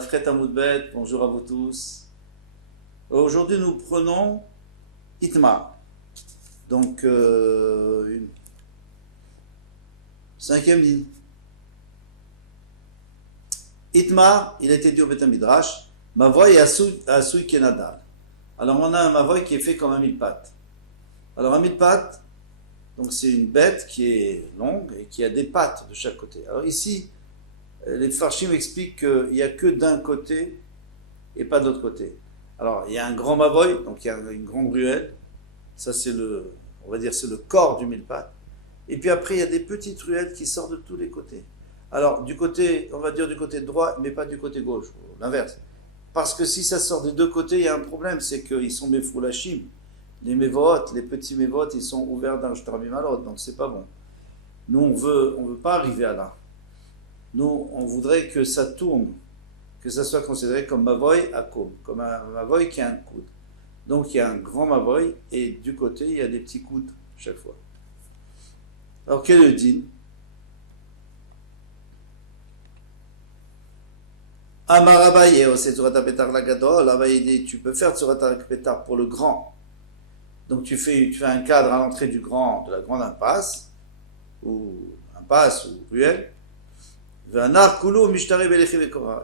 Dafret Amoudbet, bonjour à vous tous. Aujourd'hui, nous prenons Itmar. Donc, une cinquième ligne. Itmar, il a été dit au Beth Midrash, Mavoy et Asui Kenadal. Alors, on a un Mavoy qui est fait comme un mille-pattes. Alors, un mille-pattes, donc c'est une bête qui est longue et qui a des pattes de chaque côté. Alors, ici, les Farshim expliquent qu'il n'y a que d'un côté et pas de l'autre côté. Alors, il y a un grand Mavoy, donc il y a une grande ruelle. Ça, c'est on va dire, c'est le corps du mille-pattes. Et puis après, il y a des petites ruelles qui sortent de tous les côtés. Alors, du côté, on va dire du côté droit, mais pas du côté gauche, l'inverse. Parce que si ça sort des deux côtés, il y a un problème, c'est qu'ils sont méfoulachim. Les mévotes, les petits mévotes, ils sont ouverts d'un shtarabim à l'autre, donc c'est pas bon. Nous, on veut pas arriver à là. Nous, on voudrait que ça tourne, que ça soit considéré comme Mavoy à Kom, comme un Mavoy qui a un coude. Donc il y a un grand Mavoy, et du côté, il y a des petits coudes chaque fois. Alors quel est le din? Amar Abaye, c'est Tzurat HaPetar Lagadol. Abaye dit, tu peux faire Tzurat HaPetar pour le grand. Donc tu fais un cadre à l'entrée de la grande impasse, ou ruelle.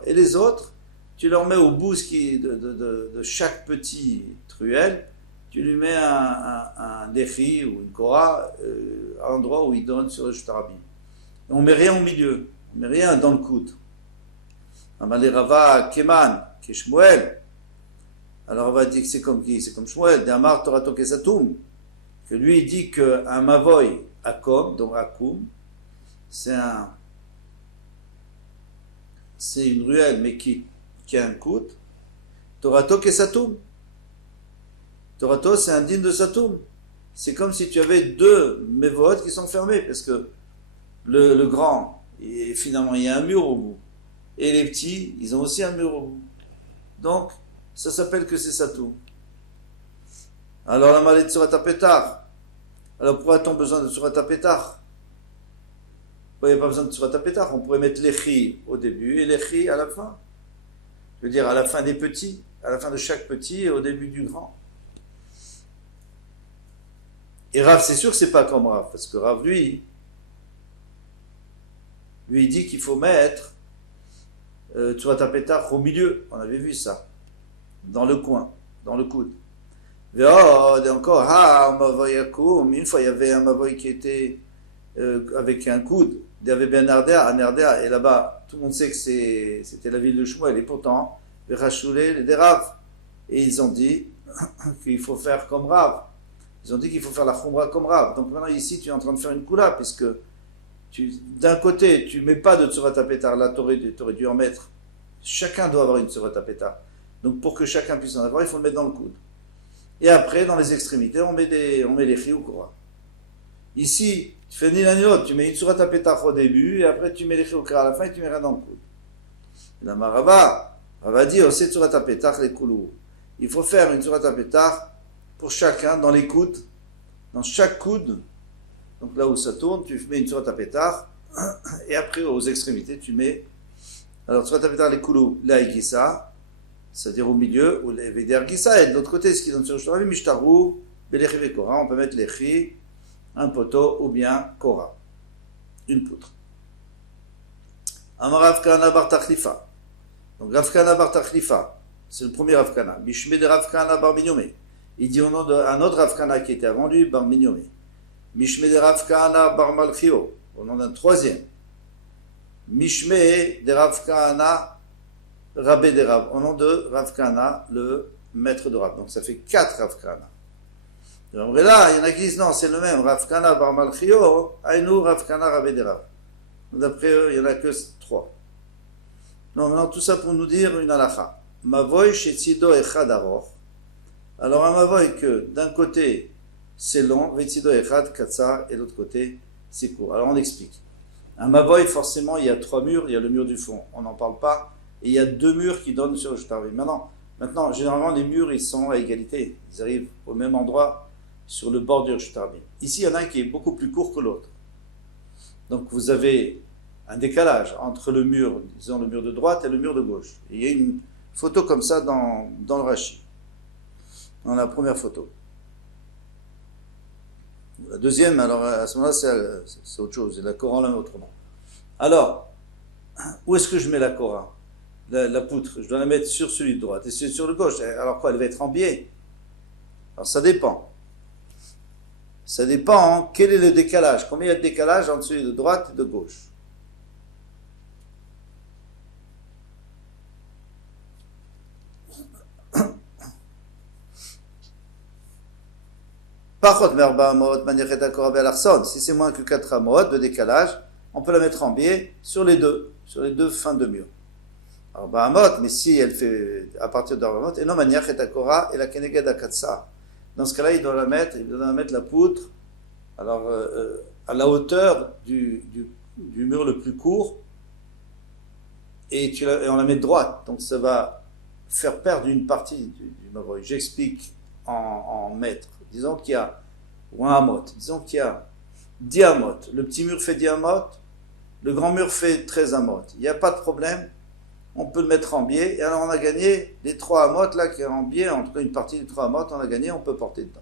Et les autres, tu leur mets au bout de chaque petite ruelle, tu lui mets un lechi ou une kora à l'endroit où il donne sur le shtarabim. On ne met rien au milieu, on ne met rien dans le coude. Amalé Rava Keman, qui est Shmuel. Alors on va dire que c'est comme qui? C'est comme Shmuel, d'Amar Torato Kesatum, que lui il dit qu'un Mavoy Akom, donc Akum, c'est une ruelle, mais qui a un coude. Torato Kesatum. Torato, c'est un digne de Satum. C'est comme si tu avais deux mévotes qui sont fermés, parce que le grand, et finalement, il y a un mur au bout. Et les petits, ils ont aussi un mur au bout. Donc, ça s'appelle que c'est Satum. Alors, la maladie de Tzurat HaPetar. Alors, pourquoi a-t-on besoin de Tzurat HaPetar? Il n'y a pas besoin de Tzurat HaPetar. On pourrait mettre l'Echi au début et l'Echi à la fin. Je veux dire, à la fin des petits, à la fin de chaque petit et au début du grand. Et Rav, c'est sûr que c'est pas comme Rav, parce que Rav, lui il dit qu'il faut mettre Tzurat HaPetar au milieu. On avait vu ça. Dans le coin, dans le coude. Et encore, une fois il y avait un Mavoy qui était avec un coude, il y avait bien Nardea, et là-bas, tout le monde sait que c'était la ville de Shmuel, et pourtant, les Rachoulé, les Rav, et ils ont dit qu'il faut faire comme Rav. Ils ont dit qu'il faut faire la Khumra comme Rav. Donc maintenant, ici, tu es en train de faire une Kula, puisque d'un côté, tu ne mets pas de Tzurat HaPetar, là, tu aurais dû en mettre. Chacun doit avoir une Tzurat HaPetar. Donc pour que chacun puisse en avoir, il faut le mettre dans le coude. Et après, dans les extrémités, on met les chi ou Kora. Ici, tu fais ni l'un ni l'autre, tu mets une Tzurat HaPetar au début, et après tu mets les chi ou Kora à la fin, et tu mets rien dans le coude. Et la Marava va dire, c'est Tzurat HaPetar les koulou. Il faut faire une Tzurat HaPetar pour chacun, dans les coudes, dans chaque coude. Donc là où ça tourne, tu mets une Tzurat HaPetar, et après aux extrémités, tu mets. Alors Tzurat HaPetar les koulou, la Igisa, c'est-à-dire au milieu, ou les Veder Gisa, et de l'autre côté, ce qui donne sur le Shtarabim, Mishtaru, Belechi ve Kora, on peut mettre Lechi, un poteau, ou bien Kora, une poutre. Amar Rav Kahana bar Tachlifa. Donc Rav Kahana bar Tachlifa, c'est le premier Rav Kahana. Bishme de Rav Kahana bar Minyome. Il dit au nom d'un autre Rav Kahana qui était avant lui, bar Minyome. Mishme de Rav Kahana bar Malchio, au nom d'un troisième. Mishme de Rav Kahana Rabbe de Rav, au nom de Rav Kahana, le maître de Rav. Donc ça fait 4 Rav Kahana. Et là, il y en a qui disent non, c'est le même. Rav Kahana bar Malchio, Aïnou Rav Kahana Rabbe de Rav. D'après eux, il n'y en a que 3. Non, maintenant, tout ça pour nous dire une halakha. Mavoy shetzido echad aroch. Alors, un mavoy que d'un côté, c'est long, vetzido echad katsar, et l'autre côté, c'est court. Alors, on explique. Un mavoy, forcément, il y a 3 murs, il y a le mur du fond, on n'en parle pas, et il y a 2 murs qui donnent sur le shtarabim. Maintenant, généralement, les murs, ils sont à égalité. Ils arrivent au même endroit, sur le bord du shtarabim. Ici, il y en a un qui est beaucoup plus court que l'autre. Donc, vous avez un décalage entre le mur, disons le mur de droite et le mur de gauche. Et il y a une photo comme ça dans le Rashi, dans la première photo. La deuxième, alors à ce moment-là, c'est autre chose, c'est la Korah là autrement. Alors, où est-ce que je mets la Korah, la poutre? Je dois la mettre sur celui de droite et celui sur le gauche. Alors quoi, elle va être en biais? Alors ça dépend. Ça dépend, hein, quel est le décalage, combien il y a de décalage entre celui de droite et de gauche. Par contre, si c'est moins que 4 amot de décalage, on peut la mettre en biais sur les deux fins de mur. Alors, Bahamot, mais si elle fait à partir de Bahamot, et non maniach et akora et la keneged akatsa. Dans ce cas-là, il doit la mettre la poutre, alors à la hauteur du mur le plus court, et on la met de droite. Donc ça va faire perdre une partie du mavoy. J'explique en mètres. Disons qu'il y a ou un amot. Disons qu'il y a 10 amot. Le petit mur fait 10 amot, le grand mur fait 13 amot. Il n'y a pas de problème. On peut le mettre en biais, et alors on a gagné les 3 amotes là qui est en biais, en tout cas une partie des 3 amotes, on a gagné, on peut porter dedans.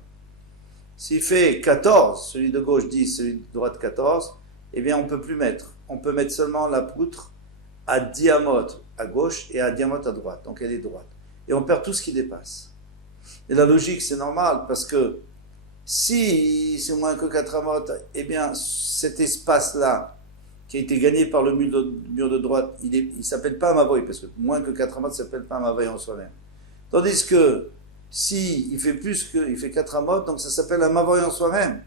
S'il fait 14, celui de gauche 10, celui de droite 14, eh bien on ne peut plus mettre. On peut mettre seulement la poutre à 10 amotes à gauche et à 10 amotes à droite, donc elle est droite. Et on perd tout ce qui dépasse. Et la logique c'est normal, parce que si c'est moins que 4 amotes, eh bien cet espace-là, qui a été gagné par le mur de droite, il ne s'appelle pas un mavoy, parce que moins que 4 amot ne s'appelle pas un mavoy en soi-même. Tandis que si il fait 4 amot, donc ça s'appelle un mavoy en soi-même.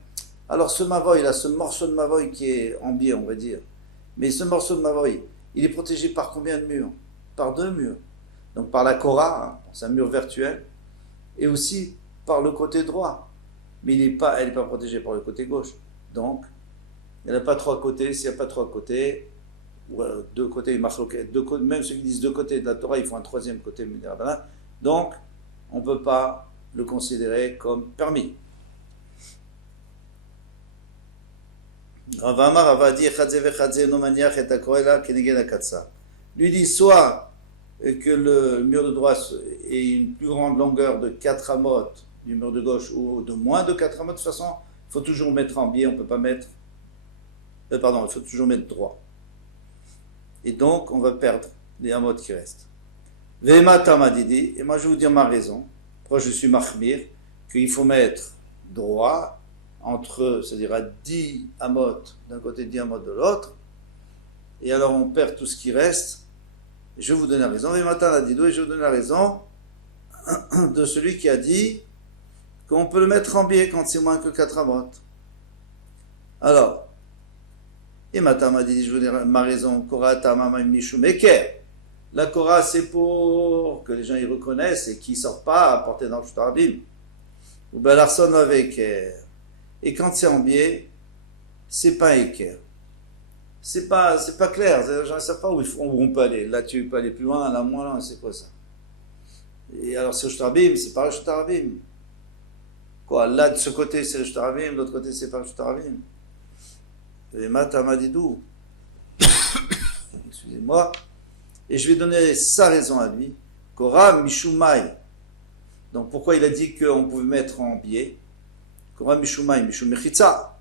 Alors ce mavoy là, ce morceau de mavoy qui est en biais, on va dire, mais ce morceau de mavoy, il est protégé par combien de murs? Par 2 murs. Donc par la Korah, hein, c'est un mur virtuel, et aussi par le côté droit. Mais elle n'est pas protégée par le côté gauche. Donc, il n'y a pas 3 côtés. S'il n'y a pas 3 côtés, ou 2 côtés, même ceux qui disent 2 côtés de la Torah, ils font un 3e côté. Donc, on ne peut pas le considérer comme permis. Lui dit soit que le mur de droite ait une plus grande longueur de 4 amot du mur de gauche, ou de moins de 4 amot. De toute façon, il faut toujours mettre en biais, on ne peut pas mettre... il faut toujours mettre droit. Et donc, on va perdre les amot qui restent. Vema tamadidi, et moi je vais vous dire ma raison. Pourquoi je suis mahmir, qu'il faut mettre droit entre, c'est-à-dire à 10 amot d'un côté, 10 amot de l'autre, et alors on perd tout ce qui reste. Je vais vous donner la raison. Vema tamadidi, et je vais vous donner la raison de celui qui a dit qu'on peut le mettre en biais quand c'est moins que 4 amot. Alors, et Matam a dit, je veux dire ma raison, Korah Tamama Mishum Eker. La Korah, c'est pour que les gens y reconnaissent et qu'ils ne sortent pas à porter dans le Shtarabim. Ou bien l'arson avec Eker. Et quand c'est en biais, c'est pas Eker. C'est pas clair, les gens ne savent pas où on peut aller. Là, tu peux aller plus loin, là, moins loin, c'est quoi ça? Et alors, ce Shtarabim, c'est pas le Shtarabim. Quoi, là, de ce côté, c'est le Shtarabim, de l'autre côté, c'est pas le Shtarabim. Et Matamadidou, excusez-moi, et je vais donner sa raison à lui. Korah Mishumai. Donc pourquoi il a dit qu'on pouvait mettre en biais? Korah Mishumai, Mishum Mechitza.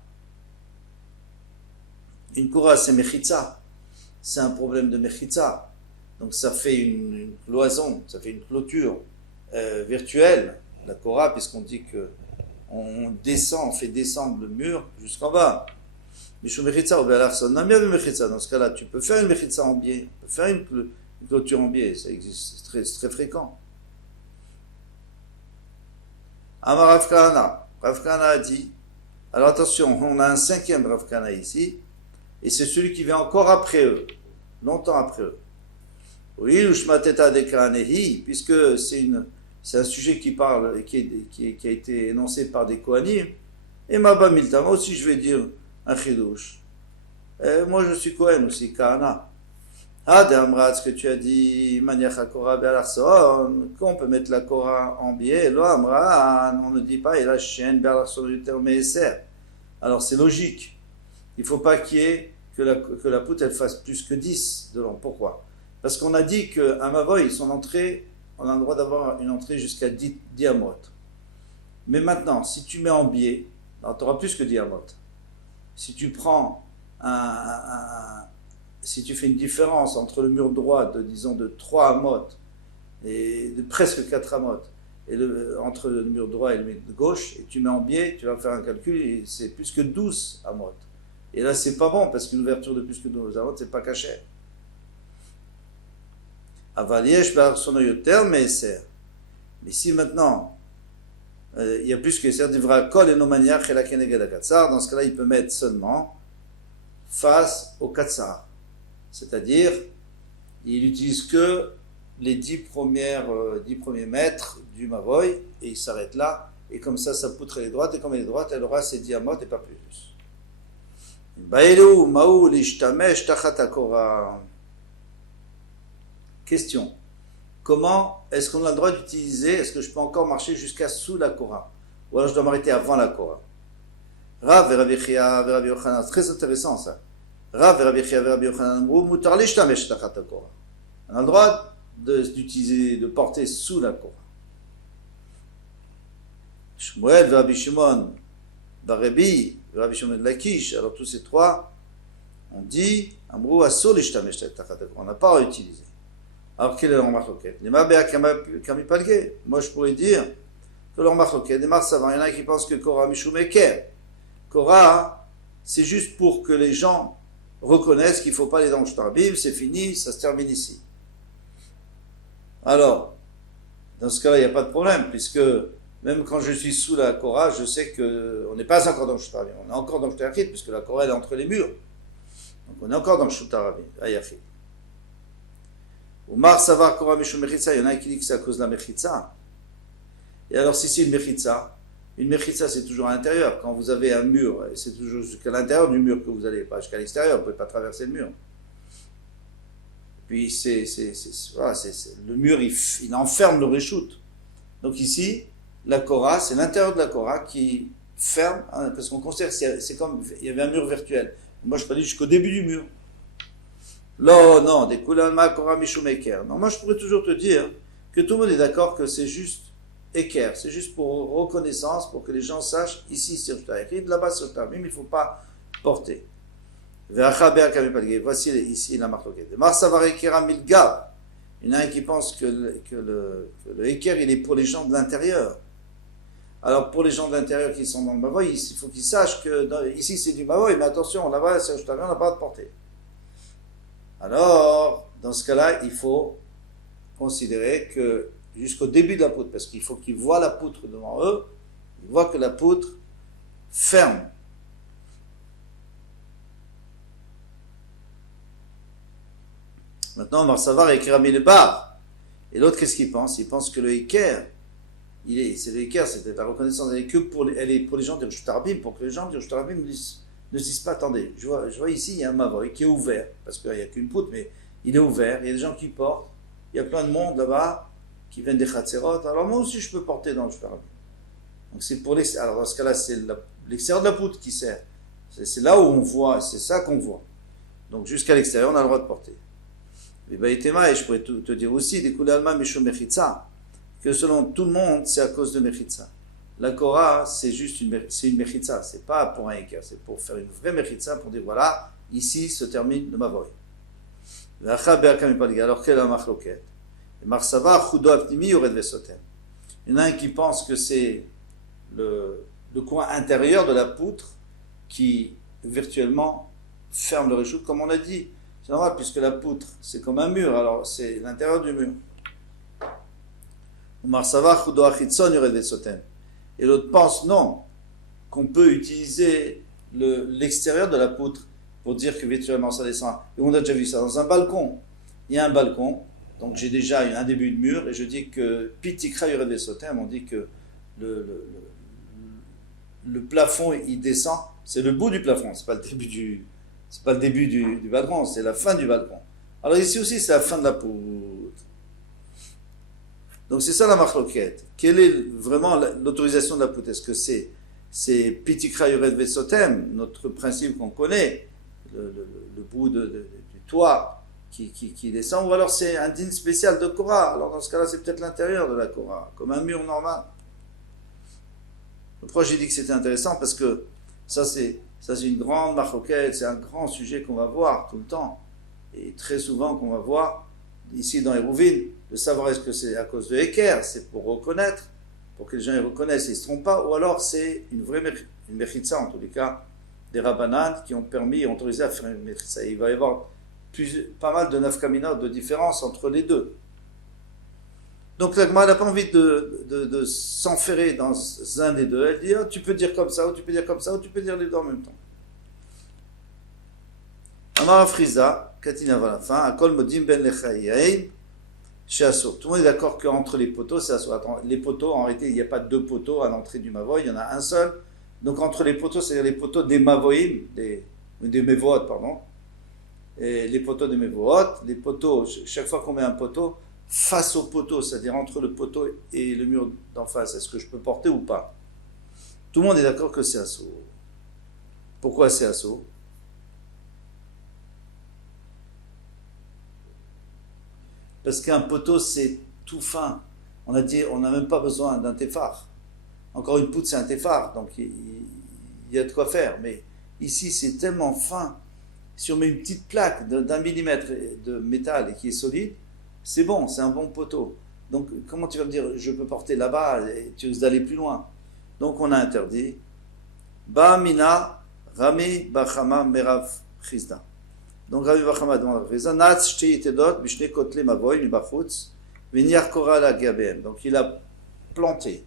Une Korah c'est Mechitza. C'est un problème de Mechitza. Donc ça fait une cloison, ça fait une clôture virtuelle, la Korah, puisqu'on dit que on fait descendre le mur jusqu'en bas. Mishum Mechitza ou Belarson. Dans ce cas-là, tu peux faire une Mechitza en biais, tu peux faire une clôture en biais, ça existe, c'est très fréquent. Amar Rav Kahana. Rav Kahana a dit, alors attention, on a un 5e Rav Kahana ici, et c'est celui qui vient encore après eux, longtemps après eux. Oui, Ushmateta de Kahanehi, puisque c'est un sujet qui parle, qui a été énoncé par des Kohanim, et Maba Milta, moi aussi je vais dire un chidouche. Moi je suis Kohen aussi, Kahana. Amrat, ce que tu as dit, Maniach Korah Be'alarson, qu'on peut mettre la Korah en biais, Lo Amra, on ne dit pas, et la chaîne Be'alarson du terme Esser. Alors c'est logique. Il ne faut pas qu'il y ait que la poutre elle fasse plus que 10 de long. Pourquoi? Parce qu'on a dit qu'un mavoy, son entrée, on a le droit d'avoir une entrée jusqu'à 10 amot. Mais maintenant, si tu mets en biais, tu auras plus que 10 amot. Si tu prends si tu fais une différence entre le mur droit de, disons, de 3 amot et de presque 4 amot, et entre le mur droit et le mur de gauche, et tu mets en biais, tu vas faire un calcul, et c'est plus que 12 amot. Et là, c'est pas bon, parce qu'une ouverture de plus que 12 amot, c'est pas caché. Avaliesh bar sonoyoter meser. Mais si maintenant, il y a plus que ça, devra kol et no maniach et la keneged katsar, dans ce cas-là, il peut mettre seulement face au katsar. C'est-à-dire, il n'utilise que les 10 premiers mètres du mavoy, et il s'arrête là, et comme ça, sa poutre elle est droite, et comme elle est droite, elle aura ses 10 amot et pas plus. Baelu maou lishtamesh tachat hakora. Question. Comment est-ce qu'on a le droit d'utiliser, est-ce que je peux encore marcher jusqu'à sous la Korah? Ou alors je dois m'arrêter avant la Korah? Rav et Rabbi Chia et Rabbi Yochanan, c'est très intéressant ça. Rav et Rabbi Chia et Rabbi Yochanan, mutar lishtamesh tachat hakora. On a le droit d'utiliser, de porter sous la Korah. Shmuel et Rabbi Shimon, Barebi, Rabbi Shimon de Lakish, alors tous ces trois, on dit, Amrou asur lishtamesh tachat hakora. On n'a pas à utiliser. Alors, quelle est leur marloquette? Moi, je pourrais dire que leur marloquette, des savants, il y en a qui pensent que Korah Mishumeker. Korah, c'est juste pour que les gens reconnaissent qu'il ne faut pas aller dans le Shtarabim, c'est fini, ça se termine ici. Alors, dans ce cas-là, il n'y a pas de problème, puisque même quand je suis sous la Korah, je sais qu'on n'est pas encore dans le Shtarabim, on est encore dans le Shtarabim, puisque la Korah est entre les murs. Donc, on est encore dans le Shtarabim, Ayachid. Umar Savar Korah Mishum Mechitza, il y en a qui dit que c'est à cause de la Mechitza. Et alors, si c'est une Mechitza c'est toujours à l'intérieur. Quand vous avez un mur, c'est toujours jusqu'à l'intérieur du mur que vous allez, pas jusqu'à l'extérieur, vous ne pouvez pas traverser le mur. Puis, le mur, il enferme le reshoot. Donc ici, la Korah, c'est l'intérieur de la Korah qui ferme, hein, parce qu'on considère que c'est comme, il y avait un mur virtuel. Moi, je peux aller jusqu'au début du mur. Non, des Kulalma Korah Mishumeker. Non, moi je pourrais toujours te dire que tout le monde est d'accord que c'est juste équerre, c'est juste pour reconnaissance, pour que les gens sachent, ici sur Shtarabim, là-bas sur Shtarabim, il ne faut pas porter. Voici ici la marloquette. Marsavaré Kera Milgav. Il y en a un qui pense que le équerre, il est pour les gens de l'intérieur. Alors pour les gens de l'intérieur qui sont dans le Mavoy, il faut qu'ils sachent que ici c'est du Mavoy, mais attention, là-bas sur Shtarabim, on n'a pas de porter. Alors, dans ce cas-là, il faut considérer que jusqu'au début de la poutre, parce qu'il faut qu'ils voient la poutre devant eux, ils voient que la poutre ferme. Maintenant, on va savoir écrire le bar. Et l'autre, qu'est-ce qu'il pense? Il pense que le équerre, c'est le équerre, c'est la reconnaissance, elle est pour les gens de Shtarabim, pour que les gens de Shtarabim ne se disent pas, attendez, je vois ici, il y a un mavoy qui est ouvert, parce qu'il n'y a qu'une poutre, mais il est ouvert, il y a des gens qui portent, il y a plein de monde là-bas, qui viennent des Khatserot, alors moi aussi je peux porter dans le Shtarabim. Donc c'est pour l'extérieur, alors dans ce cas-là, c'est l'extérieur de la poutre qui sert, c'est là où on voit, c'est ça qu'on voit. Donc jusqu'à l'extérieur, on a le droit de porter. Et je pourrais te dire aussi, des Kulalma Mishum Mechitza, que selon tout le monde, c'est à cause de Mechitza. La Korah, c'est juste une mechitza, c'est pas pour un équerre, c'est pour faire une vraie mechitza, pour dire voilà, ici se termine le mavoy. Alors quelle est la marloquette? Il y en a un qui pense que c'est le coin intérieur de la poutre qui virtuellement ferme le reshoot, comme on a dit. C'est normal, puisque la poutre, c'est comme un mur, alors c'est l'intérieur du mur. Et l'autre pense non, qu'on peut utiliser l'extérieur de la poutre pour dire que virtuellement ça descend. Et on a déjà vu ça dans un balcon. Il y a un balcon, donc j'ai déjà un début de mur, et je dis que Pitikra Yured Vesotem, on dit que le plafond il descend, c'est le bout du plafond, c'est pas le début du balcon, c'est la fin du balcon. Alors ici aussi c'est la fin de la poutre. Donc c'est ça la marloquette. Quelle est vraiment l'autorisation de la poutre? Est-ce que c'est Pitikra Yured Vesotem, notre principe qu'on connaît, le le bout du toit qui descend, ou alors c'est un din spécial de Korah. Alors dans ce cas-là, c'est peut-être l'intérieur de la Korah, comme un mur normal. Pourquoi j'ai dit que c'était intéressant? Parce que ça c'est une grande marcoquette, c'est un grand sujet qu'on va voir tout le temps, et très souvent qu'on va voir ici dans Hérouvin, de savoir est-ce que c'est à cause de Eker, c'est pour reconnaître, pour que les gens y reconnaissent et ils ne se trompent pas, ou alors c'est une vraie mechitza, en tous les cas, des rabbanan qui ont permis et autorisé à faire une mechitza. Il va y avoir pas mal de nafkamina, de différences entre les deux. Donc la Gemara n'a pas envie de s'enferrer dans un des deux. Elle dit, oh, tu peux dire comme ça, ou tu peux dire comme ça, ou tu peux dire les deux en même temps. Amar Friza, Katina va la fin, Akol Modim Ben Lechayain, chez Assur. Tout le monde est d'accord qu'entre les poteaux, c'est Assur. Attends, les poteaux, en réalité, il n'y a pas deux poteaux à l'entrée du Mavoy, il y en a un seul. Donc entre les poteaux, c'est-à-dire les poteaux des Mavoïm, des Mevohot, pardon. Et les poteaux des Mevohot, les poteaux, chaque fois qu'on met un poteau, face au poteau, c'est-à-dire entre le poteau et le mur d'en face, est-ce que je peux porter ou pas? Tout le monde est d'accord que c'est Assur. Pourquoi c'est Assur? Parce qu'un poteau, c'est tout fin. On a dit, on n'a même pas besoin d'un téphar. Encore une poutre, c'est un téphar, donc il y a de quoi faire. Mais ici, c'est tellement fin. Si on met une petite plaque d'1 millimètre de métal et qui est solide, c'est bon, c'est un bon poteau. Donc, comment tu vas me dire, je peux porter là-bas et tu veux d'aller plus loin? Donc, on a interdit. Ba mina rami bachama merav chizda. Donc Rabbi Bachama demande à Chizda, Natz shti yitedot bishne kotle mavoy mibachutz v'niar kora la gabem. Donc il a planté.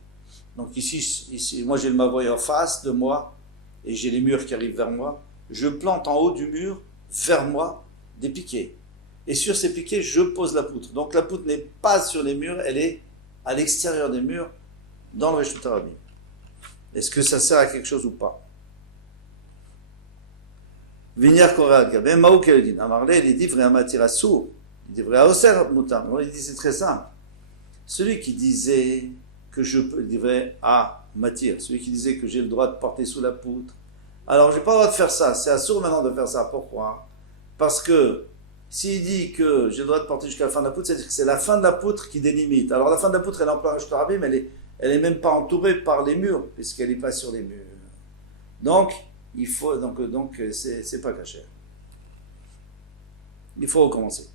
Donc ici, moi j'ai le mavoy en face de moi et j'ai les murs qui arrivent vers moi. Je plante en haut du mur, vers moi, des piquets. Et sur ces piquets, je pose la poutre. Donc la poutre n'est pas sur les murs, elle est à l'extérieur des murs, dans le Reshut HaRabim. Est-ce que ça sert à quelque chose ou pas? Vignard Korat Gabem, Maou Keledin. Amarle, il dit vrai Amatir Assur. Il dit vrai Aoser Moutam. Il dit c'est très simple. Celui qui disait que je peux, il dit vrai à Matir. Celui qui disait que j'ai le droit de porter sous la poutre. Alors, je n'ai pas le droit de faire ça. C'est Assur maintenant de faire ça. Pourquoi? Parce que s'il dit que j'ai le droit de porter jusqu'à la fin de la poutre, c'est-à-dire que c'est la fin de la poutre qui délimite. Alors, la fin de la poutre, elle est en plein Reshut HaRabim, mais elle est même pas entourée par les murs, puisqu'elle n'est pas sur les murs. Donc, il faut, donc c'est pas cachère. Il faut recommencer.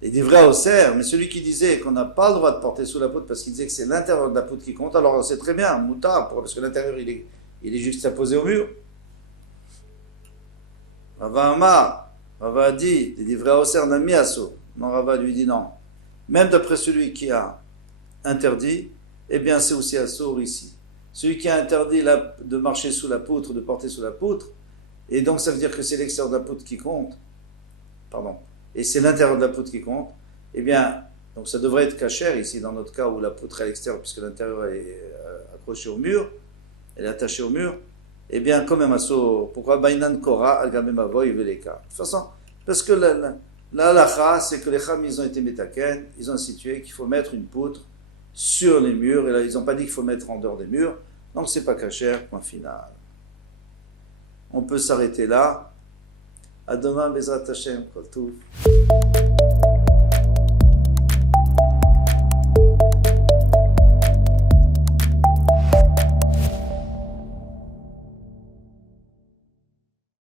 Il dit vrai au cerf, mais celui qui disait qu'on n'a pas le droit de porter sous la poutre parce qu'il disait que c'est l'intérieur de la poutre qui compte, alors c'est très bien, mouta, parce que l'intérieur il est juxtaposé au mur. Rava Amar, Rava a dit, il dit vrai au cerf, nami asso. Non, Rava lui dit non. Même d'après celui qui a interdit, eh bien c'est aussi assour ici. Celui qui a interdit de marcher sous la poutre, de porter sous la poutre, et donc ça veut dire que c'est l'extérieur de la poutre qui compte, pardon, et c'est l'intérieur de la poutre qui compte, eh bien, donc ça devrait être cachère ici, dans notre cas où la poutre est à l'extérieur, puisque l'intérieur est accroché au mur, elle est attachée au mur, eh bien, quand même, pourquoi Bainan Kora, Al-Gamem Avoy, Veleka? De toute façon, parce que la halakha, c'est que les Cham, ils ont été métaken, ils ont situé qu'il faut mettre une poutre sur les murs, et là ils n'ont pas dit qu'il faut mettre en dehors des murs, donc c'est pas cachère, point final. On peut s'arrêter là. À demain, Bezrat Hashem, Kol Tov.